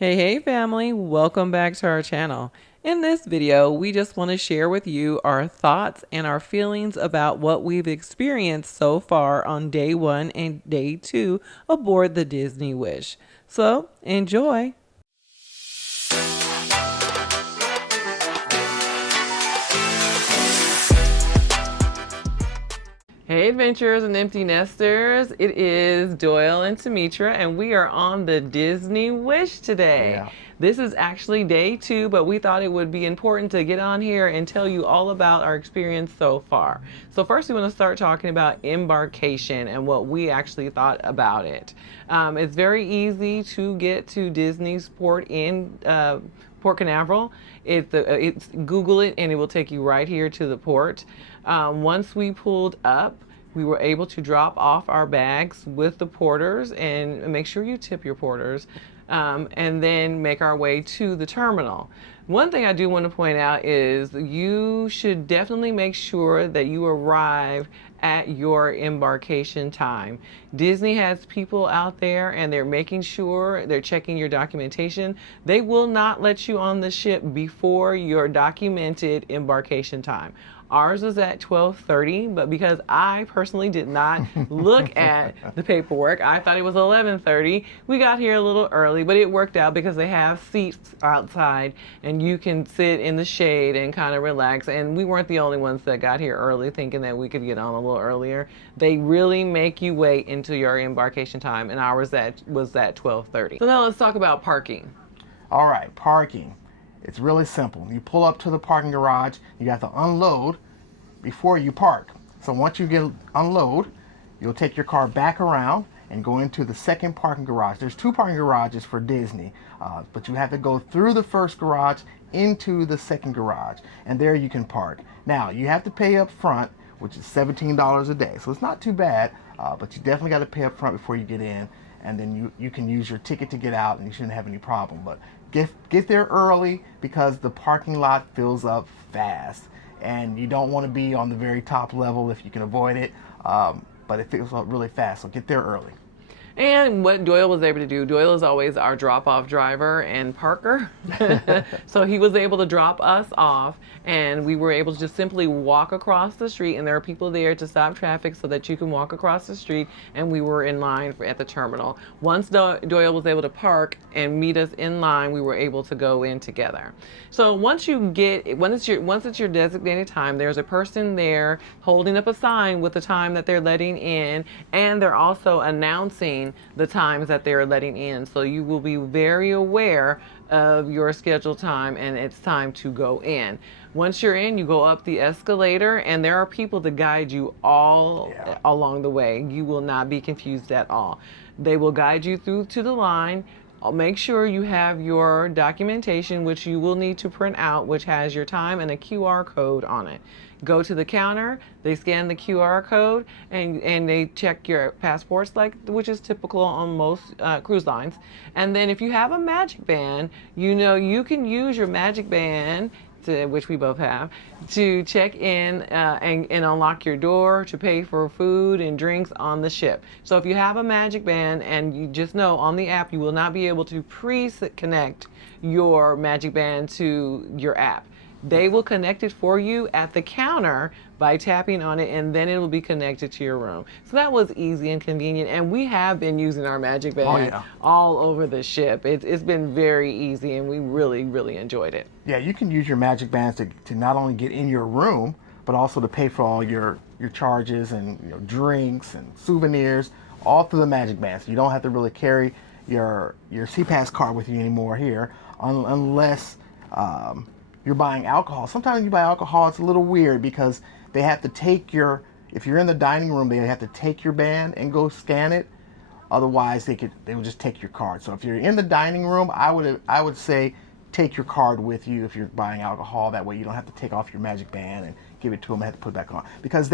Hey family, welcome back to our channel. In this video, we just want to share with you our thoughts and our feelings about what we've experienced so far on day 1 and day 2 aboard the Disney Wish. So, enjoy! Hey adventurers and empty nesters, it is Doyle and Tamitra and we are on the Disney Wish today. Yeah. This is actually day 2, but we thought it would be important to get on here and tell you all about our experience so far. So first we want to start talking about embarkation and what we actually thought about it. It's very easy to get to Disney's port in Port Canaveral. It's Google it and it will take you right here to the port. Once we pulled up, we were able to drop off our bags with the porters and make sure you tip your porters, and then make our way to the terminal. One thing I do want to point out is you should definitely make sure that you arrive at your embarkation time. Disney has people out there and they're making sure they're checking your documentation. They will not let you on the ship before your documented embarkation time. Ours was at 12:30, but because I personally did not look at the paperwork, I thought it was 11:30. We got here a little early, but it worked out because they have seats outside and you can sit in the shade and kind of relax. And we weren't the only ones that got here early thinking that we could get on a little earlier. They really make you wait until your embarkation time, and ours was at 12:30. So now let's talk about parking. All right, parking. It's really simple. You pull up to the parking garage, you got to unload before you park. So once you get unload, you'll take your car back around and go into the second parking garage. There's 2 parking garages for Disney, but you have to go through the first garage into the second garage, and there you can park. Now, you have to pay up front, which is $17 a day. So it's not too bad, but you definitely got to pay up front before you get in, and then you can use your ticket to get out and you shouldn't have any problem. But get there early because the parking lot fills up fast and you don't want to be on the very top level if you can avoid it, but it fills up really fast, so get there early. And what Doyle was able to do, Doyle is always our drop-off driver and parker. So he was able to drop us off and we were able to just simply walk across the street, and there are people there to stop traffic so that you can walk across the street, and we were in line at the terminal. Once Doyle was able to park and meet us in line, we were able to go in together. So once it's your designated time, there's a person there holding up a sign with the time that they're letting in, and they're also announcing the times that they're letting in, so you will be very aware of your scheduled time and it's time to go in. Once you're in, you go up the escalator and there are people to guide you all along the way. You will not be confused at all. They will guide you through to the line. Make sure you have your documentation, which you will need to print out, which has your time and a QR code on it. Go to the counter, they scan the QR code, and they check your passports, which is typical on most cruise lines. And then if you have a magic band, you can use your magic band, which we both have, to check in and unlock your door, to pay for food and drinks on the ship. So if you have a magic band, and you just know on the app you will not be able to pre-connect your magic band to your app. They will connect it for you at the counter by tapping on it, and then it will be connected to your room. So that was easy and convenient, and we have been using our magic band all over the ship. It's been very easy, and we really, really enjoyed it. Yeah, you can use your magic bands to not only get in your room, but also to pay for all your charges and drinks and souvenirs, all through the magic band. So you don't have to really carry your CPass card with you anymore here, unless you're buying alcohol. Sometimes you buy alcohol, it's a little weird because they have to take if you're in the dining room, they have to take your band and go scan it. Otherwise, they will just take your card. So if you're in the dining room, I would say take your card with you if you're buying alcohol. That way you don't have to take off your magic band and give it to them and have to put it back on. Because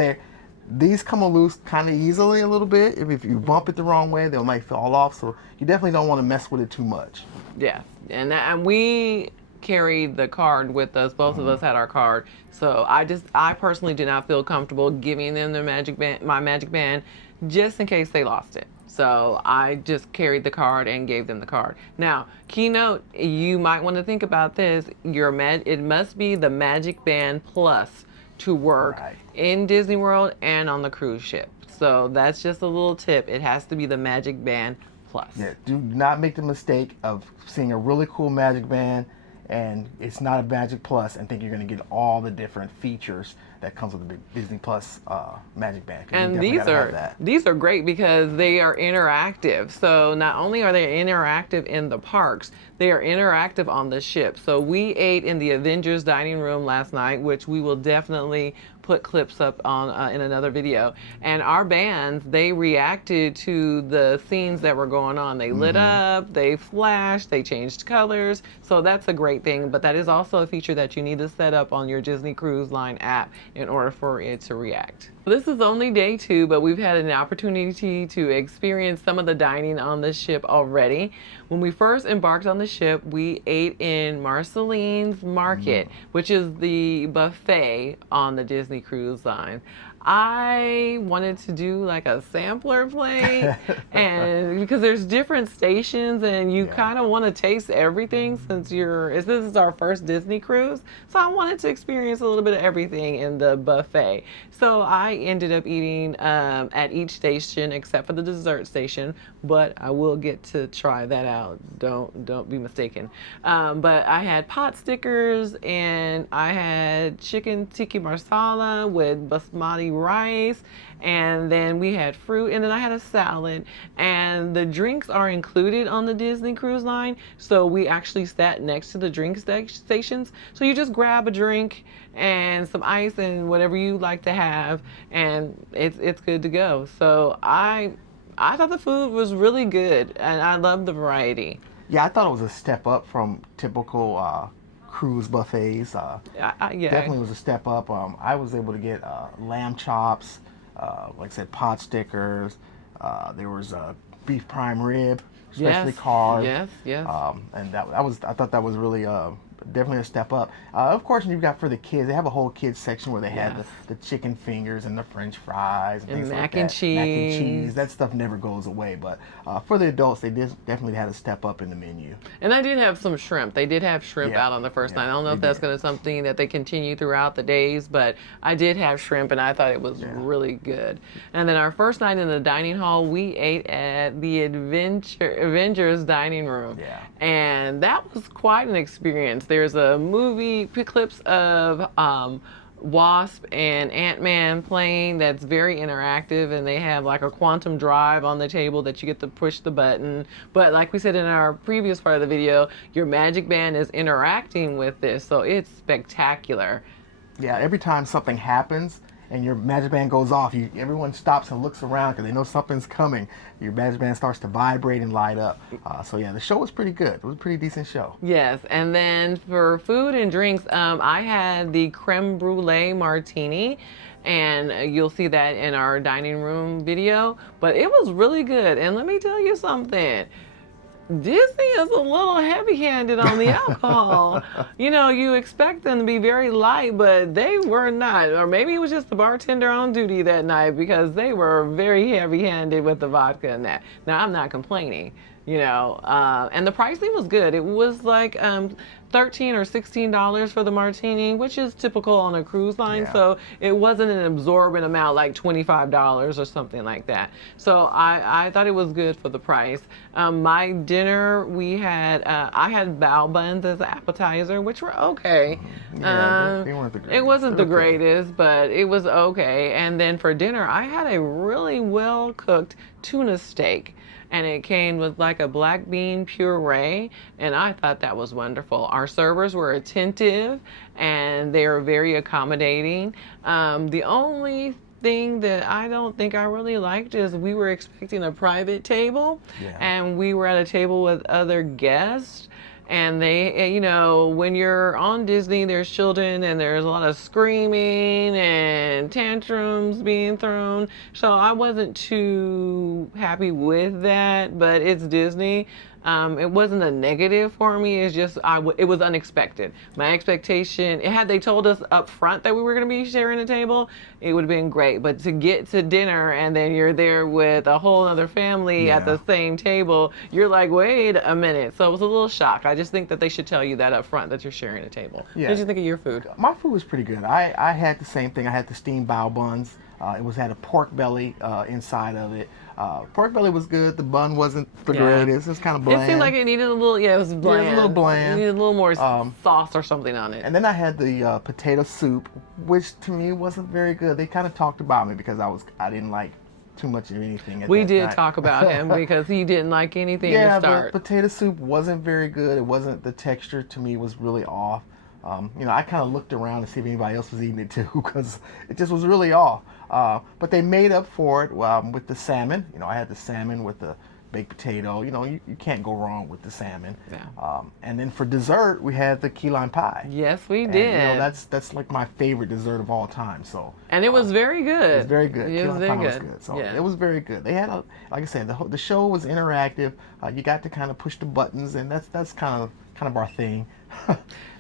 these come loose kind of easily a little bit. If you bump it the wrong way, they might fall off. So you definitely don't want to mess with it too much. Yeah, and we carried the card with us. Both of us had our card. So I personally did not feel comfortable giving them my magic band, just in case they lost it. So I just carried the card and gave them the card. Now, keynote, you might want to think about this. It must be the Magic Band Plus to work Right. in Disney World and on the cruise ship. So that's just a little tip. It has to be the Magic Band Plus. Yeah, do not make the mistake of seeing a really cool Magic Band and it's not a Magic Plus and think you're going to get all the different features that comes with the Disney Plus Magic Band. And these are great because they are interactive. So not only are they interactive in the parks, they are interactive on the ship. So we ate in the Avengers dining room last night, which we will definitely put clips up on in another video. And our bands, they reacted to the scenes that were going on. They lit up, they flashed, they changed colors. So that's a great thing. But that is also a feature that you need to set up on your Disney Cruise Line app in order for it to react. This is only day 2, but we've had an opportunity to experience some of the dining on the ship already. When we first embarked on the ship, we ate in Marceline's Market, which is the buffet on the Disney Cruise Line. I wanted to do like a sampler plate, and because there's different stations and you kind of want to taste everything since this is our first Disney cruise. So I wanted to experience a little bit of everything in the buffet. So I ended up eating at each station except for the dessert station, but I will get to try that out. Don't be mistaken. But I had pot stickers and I had chicken tikka masala with basmati rice, and then we had fruit, and then I had a salad, and the drinks are included on the Disney Cruise Line, so we actually sat next to the drink stations, so you just grab a drink and some ice and whatever you like to have, and it's good to go. So I thought the food was really good, and I love the variety. Yeah, I thought it was a step up from typical cruise buffets. Definitely was a step up. I was able to get lamb chops, like I said, pot stickers. There was beef prime rib, specially carved. Yes. And I thought that was really definitely a step up. Of course, you've got for the kids, they have a whole kids section where they have the chicken fingers and the French fries and things mac like and that. cheese. Mac and cheese. That stuff never goes away. But for the adults, they definitely had a step up in the menu. And I did have some shrimp. They did have shrimp out on the first night. I don't know if that's going to something that they continue throughout the days, but I did have shrimp and I thought it was really good. And then our first night in the dining hall, we ate at the Avengers dining room. Yeah. And that was quite an experience. There's a movie clips of Wasp and Ant-Man playing that's very interactive, and they have like a quantum drive on the table that you get to push the button. But like we said in our previous part of the video, your Magic Band is interacting with this, so it's spectacular. Yeah, every time something happens and your Magic Band goes off, everyone stops and looks around because they know something's coming. Your Magic Band starts to vibrate and light up. So yeah, the show was pretty good. It was a pretty decent show. Yes, and then for food and drinks, I had the creme brulee martini, and you'll see that in our dining room video, but it was really good. And let me tell you something. Disney is a little heavy-handed on the alcohol. You know, you expect them to be very light, but they were not. Or maybe it was just the bartender on duty that night because they were very heavy-handed with the vodka and that. Now, I'm not complaining, you know. And the pricing was good. It was like $13 or $16 for the martini, which is typical on a cruise line. Yeah. So it wasn't an absorbent amount like $25 or something like that. So I thought it was good for the price. My dinner, I had bao buns as an appetizer, which were okay. Yeah, they weren't the greatest. It wasn't the greatest, but it was okay. And then for dinner, I had a really well-cooked tuna steak. And it came with like a black bean puree, and I thought that was wonderful. Our servers were attentive, and they were very accommodating. The only thing that I don't think I really liked is we were expecting a private table, and we were at a table with other guests. And they, you know, when you're on Disney, there's children and there's a lot of screaming and tantrums being thrown. So I wasn't too happy with that, but it's Disney. It wasn't a negative for me. It's just it was unexpected. My expectation, had they told us up front that we were going to be sharing a table, it would have been great. But to get to dinner and then you're there with a whole other family at the same table, you're like, wait a minute. So it was a little shock. I just think that they should tell you that up front, that you're sharing a table. Yeah. What did you think of your food? My food was pretty good. I had the same thing. I had the steamed bao buns. It had a pork belly inside of it. Pork belly was good. The bun wasn't the greatest. It was kind of bland. It seemed like it needed a little, it was bland. Yeah, it was a little bland. It needed a little more sauce or something on it. And then I had the potato soup, which to me wasn't very good. They kind of talked about me because I didn't like too much of anything. We did talk about him because he didn't like anything to start. Yeah, the potato soup wasn't very good. It wasn't, the texture to me was really off. I kind of looked around to see if anybody else was eating it too, because it just was really off. But they made up for it with the salmon. I had the salmon with the baked potato. You can't go wrong with the salmon. Yeah. And then for dessert, we had the key lime pie. Yes, we did. And, that's like my favorite dessert of all time. So. And it was very good. It was very good. It was very good. So it was very good. They had like I said, the show was interactive. You got to kind of push the buttons, and that's kind of our thing.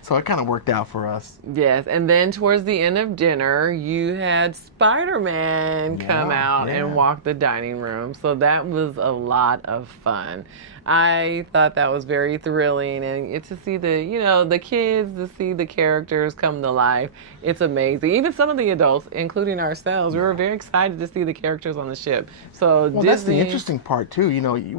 So it kind of worked out for us. Yes, and then towards the end of dinner, you had Spider-Man come out and walk the dining room. So that was a lot of fun. I thought that was very thrilling, and to see the kids, to see the characters come to life. It's amazing. Even some of the adults, including ourselves, we were very excited to see the characters on the ship. So Disney, that's the interesting part too.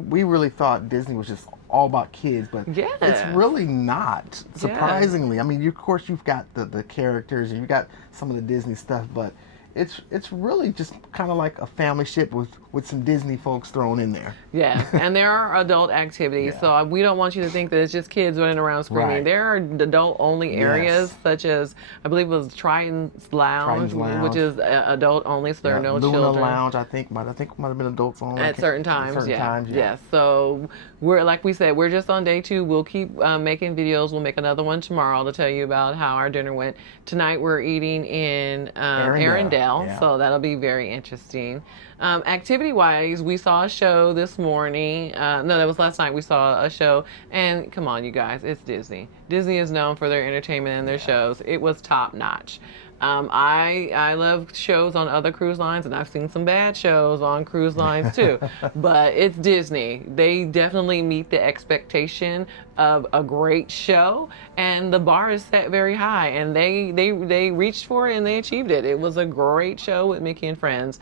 We really thought Disney was just all about kids, but it's really not, surprisingly. I mean, of course you've got the characters and you've got some of the Disney stuff, but it's really just kind of like a family ship with some Disney folks thrown in there. Yeah, and there are adult activities, so we don't want you to think that it's just kids running around screaming. Right. There are adult-only areas, such as, I believe it was Triton's Lounge, which is adult-only, so there are no Luna children. Lounge, I think might have been adults only. At certain times, Yes. So we're, like we said, we're just on day 2. We'll keep making videos. We'll make another one tomorrow to tell you about how our dinner went. Tonight we're eating in Arendelle. So that'll be very interesting. Activity-wise, we saw a show this morning. No, that was last night. We saw a show. And come on, you guys, it's Disney. Disney is known for their entertainment and their shows. It was top-notch. I love shows on other cruise lines, and I've seen some bad shows on cruise lines too. But it's Disney. They definitely meet the expectation of a great show, and the bar is set very high, and they reached for it and they achieved it. It was a great show with Mickey and Friends.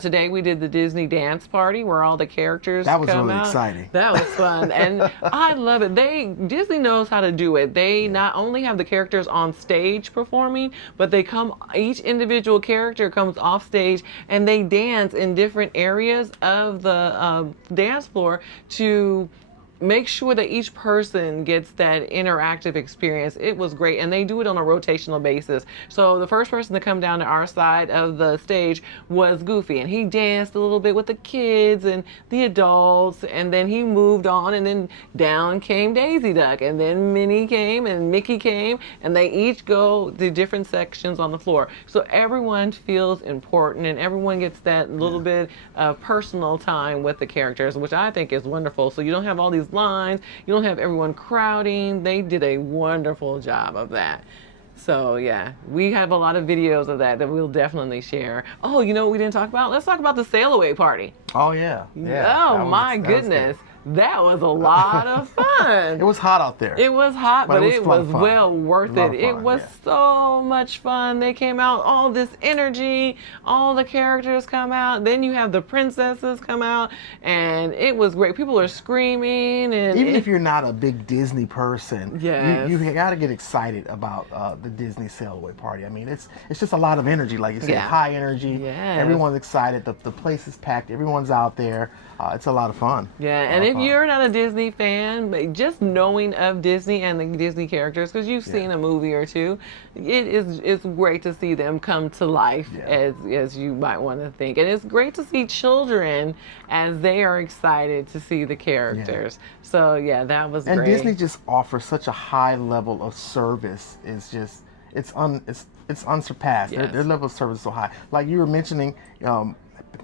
Today we did the Disney dance party where all the characters come out. That was really exciting. That was fun, and I love it. Disney knows how to do it. They not only have the characters on stage performing, but each individual character comes off stage and they dance in different areas of the dance floor to make sure that each person gets that interactive experience. It was great, and they do it on a rotational basis. So the first person to come down to our side of the stage was Goofy, and he danced a little bit with the kids and the adults, and then he moved on, and then down came Daisy Duck, and then Minnie came and Mickey came, and they each go to different sections on the floor. So everyone feels important, and everyone gets that little bit of personal time with the characters, which I think is wonderful. So you don't have all these lines, you don't have everyone crowding. They did a wonderful job of that. So yeah, we have a lot of videos of that we'll definitely share. Oh, you know what we didn't talk about? Let's talk about the sail away party. Oh yeah. Oh my goodness. That was a lot of fun. It was hot out there. It was hot, but it was well worth it. It was so much fun. They came out, all this energy, all the characters come out. Then you have the princesses come out, and it was great. People are screaming. And even if you're not a big Disney person, yes, you got to get excited about the Disney sail away party. I mean, it's just a lot of energy, like you said, high energy. Yes. Everyone's excited. The place is packed. Everyone's out there. It's a lot of fun. Yeah, and if you're not a Disney fan, just knowing of Disney and the Disney characters, because you've seen a movie or two, it's great to see them come to life as you might want to think. And it's great to see children as they are excited to see the characters. Yeah. So yeah, that was great. And Disney just offers such a high level of service. It's unsurpassed. Yes. Their level of service is so high. Like you were mentioning,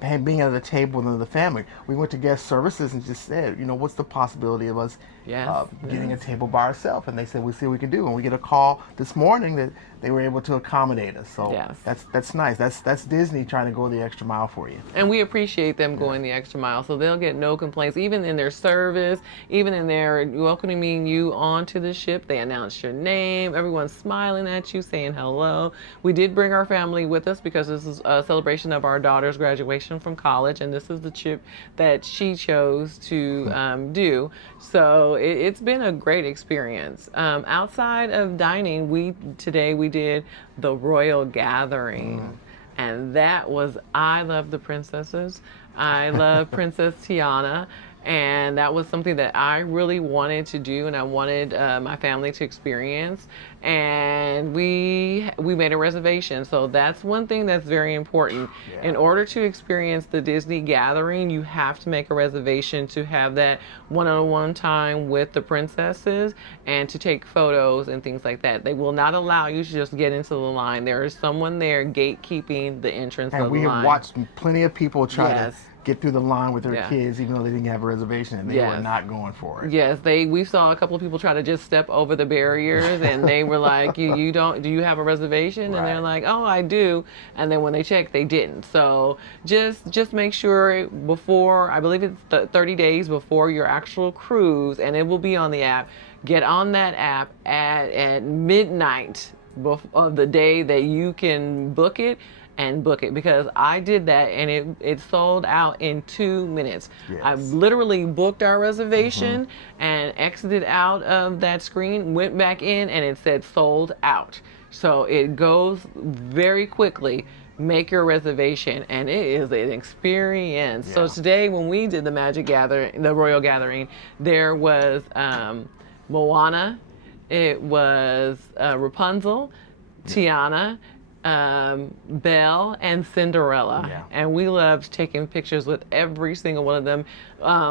being at the table with the family. We went to guest services and just said, what's the possibility of us getting a table by ourselves? And they said, we'll see what we can do. And we get a call this morning that they were able to accommodate us. So that's nice. That's Disney trying to go the extra mile for you. And we appreciate them going the extra mile. So they'll get no complaints, even in their service, even in their welcoming you onto the ship. They announce your name. Everyone's smiling at you, saying hello. We did bring our family with us because this is a celebration of our daughter's graduation from college, and this is the trip that she chose to do. So it's been a great experience. Outside of dining, today we did the royal gathering. And that was, I love the princesses. I love Princess Tiana. And that was something that I really wanted to do, and I wanted my family to experience. And we made a reservation. So that's one thing that's very important. Yeah. In order to experience the Disney gathering, you have to make a reservation to have that one-on-one time with the princesses and to take photos and things like that. They will not allow you to just get into the line. There is someone there gatekeeping the entrance of the line. And we have watched plenty of people try to get through the line with their kids, even though they didn't have a reservation, and they were not going for it. Yes, we saw a couple of people try to just step over the barriers, and they were like, do you have a reservation? And they're like, oh, I do. And then when they checked, they didn't. So just make sure before, I believe it's 30 days before your actual cruise, and it will be on the app. Get on that app at midnight of the day that you can book it. And book it, because I did that and it sold out in 2 minutes. Yes. I literally booked our reservation and exited out of that screen, went back in, and it said sold out. So it goes very quickly. Make your reservation, and it is an experience. Yeah. So today, when we did the Royal Gathering, there was Moana, it was Rapunzel, Tiana, Belle, and Cinderella. And we loved taking pictures with every single one of them.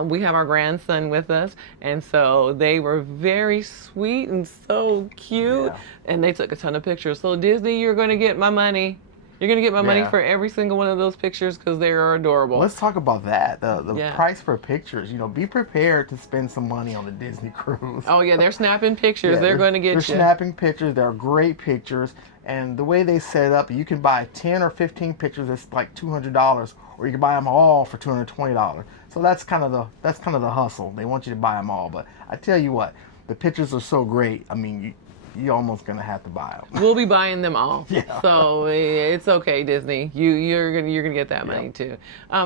We have our grandson with us, and so they were very sweet and so cute, and they took a ton of pictures. So Disney, you're going to get my money. You're going to get my money for every single one of those pictures because they are adorable. Let's talk about that. The price for pictures. Be prepared to spend some money on the Disney cruise. Oh, yeah, they're snapping pictures. They're going to get you. They're snapping pictures. They're great pictures. And the way they set it up, you can buy 10 or 15 pictures. It's like $200, or you can buy them all for $220. So that's kind of the hustle. They want you to buy them all. But I tell you what, the pictures are so great. I mean, you're almost gonna have to buy them. We'll be buying them all. So it's okay, Disney. You're gonna get that money too.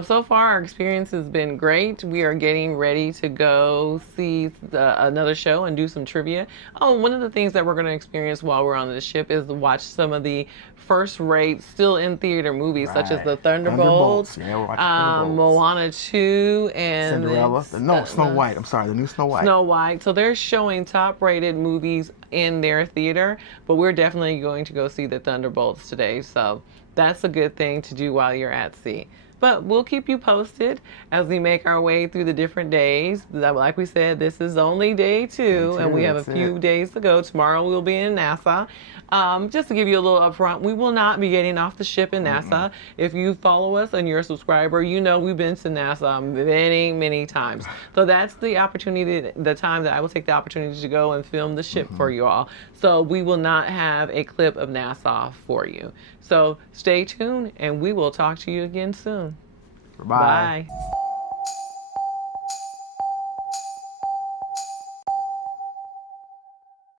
So far, our experience has been great. We are getting ready to go see another show and do some trivia. Oh, one of the things that we're gonna experience while we're on the ship is to watch some of the first-rate, still in theater movies, such as the Thunderbolts, we're watching Thunderbolts. Moana 2, and Cinderella. Snow White. I'm sorry, the new Snow White. Snow White. So they're showing top-rated movies in their theater, but we're definitely going to go see the Thunderbolts today. So that's a good thing to do while you're at sea. But we'll keep you posted as we make our way through the different days. Like we said, this is only day two, and we have a few days to go. Tomorrow we'll be in Nassau. Just to give you a little upfront, we will not be getting off the ship in Nassau. If you follow us and you're a subscriber, you know we've been to Nassau many, many times. So that's the time that I will take the opportunity to go and film the ship for you all. So we will not have a clip of Nassau for you. So stay tuned, and we will talk to you again soon. Bye. Bye.